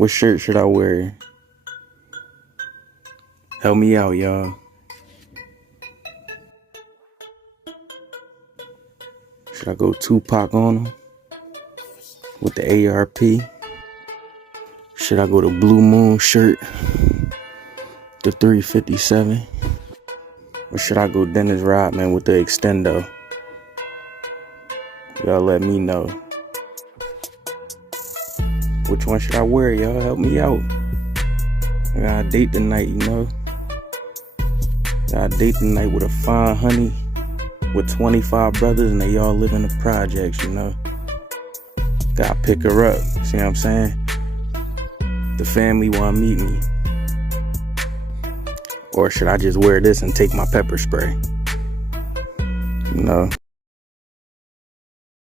What shirt should I wear? Help me out, y'all. Should I go Tupac on him with the ARP? Should I go to Blue Moon shirt, the 357? Or should I go Dennis Rodman with the Extendo? Y'all let me know. Which one should I wear, y'all? Help me out. I got a date tonight, you know. Got a date tonight with a fine honey with 25 brothers and they all live in the projects, you know. Gotta pick her up, see what I'm saying? The family wanna meet me. Or should I just wear this and take my pepper spray? You know.